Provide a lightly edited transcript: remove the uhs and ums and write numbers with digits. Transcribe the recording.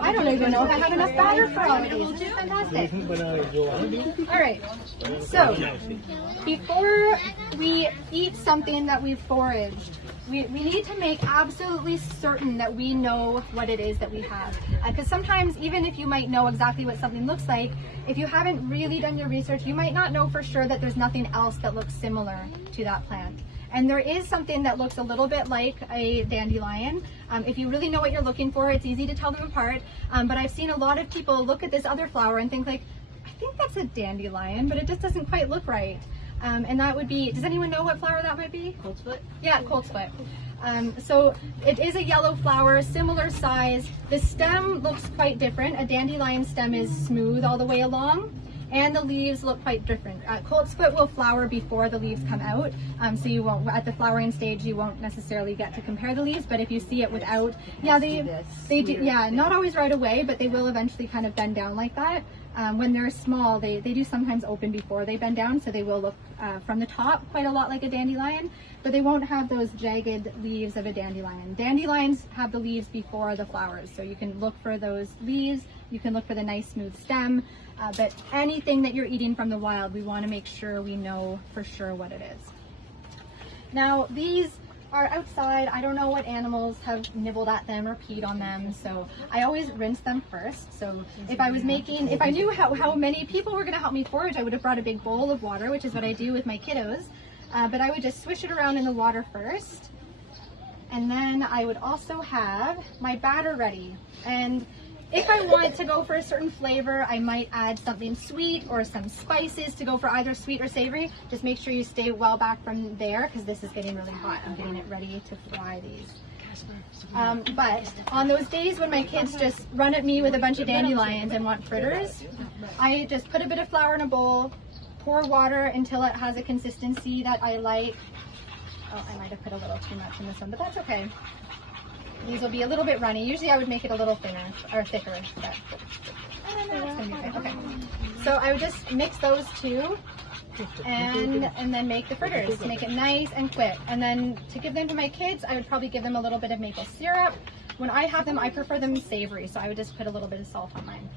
I don't even know if I have enough batter for all of these. This is fantastic. All right, so before we eat something that we've foraged, we need to make absolutely certain that we know what it is that we have. Because sometimes, even if you might know exactly what something looks like, if you haven't really done your research, you might not know for sure that there's nothing else that looks similar to that plant. And there is something that looks a little bit like a dandelion. If you really know what you're looking for, it's easy to tell them apart. But I've seen a lot of people look at this other flower and think like, I think that's a dandelion, but it just doesn't quite look right. And that would be, does anyone know what flower that might be? Coltsfoot? Yeah, coltsfoot. So it is a yellow flower, similar size. The stem looks quite different. A dandelion stem is smooth all the way along, and the leaves look quite different. Coltsfoot will flower before the leaves come out, so you won't, at the flowering stage, you won't necessarily get to compare the leaves, but if you see it without, yeah, they do, yeah, not always right away, but they will eventually kind of bend down like that. When they're small, they do sometimes open before they bend down, so they will look from the top quite a lot like a dandelion, but they won't have those jagged leaves of a dandelion. Dandelions have the leaves before the flowers, so you can look for those leaves, you can look for the nice smooth stem, but anything that you're eating from the wild, we want to make sure we know for sure what it is. Now, these are outside. I don't know what animals have nibbled at them or peed on them, so I always rinse them first. So if I knew how many people were going to help me forage, I would have brought a big bowl of water, which is what I do with my kiddos, but I would just swish it around in the water first, and then I would also have my batter ready. And if I want to go for a certain flavor, I might add something sweet or some spices to go for either sweet or savory. Just make sure you stay well back from there, because this is getting really hot. I'm getting it ready to fry these. But on those days when my kids just run at me with a bunch of dandelions and want fritters, I just put a bit of flour in a bowl, pour water until it has a consistency that I like. Oh, I might have put a little too much in this one, but that's okay. These will be a little bit runny. Usually I would make it a little thinner or thicker. But I don't know, it's gonna be okay. Okay. So I would just mix those two and then make the fritters to make it nice and quick. And then to give them to my kids, I would probably give them a little bit of maple syrup. When I have them, I prefer them savory, so I would just put a little bit of salt on mine.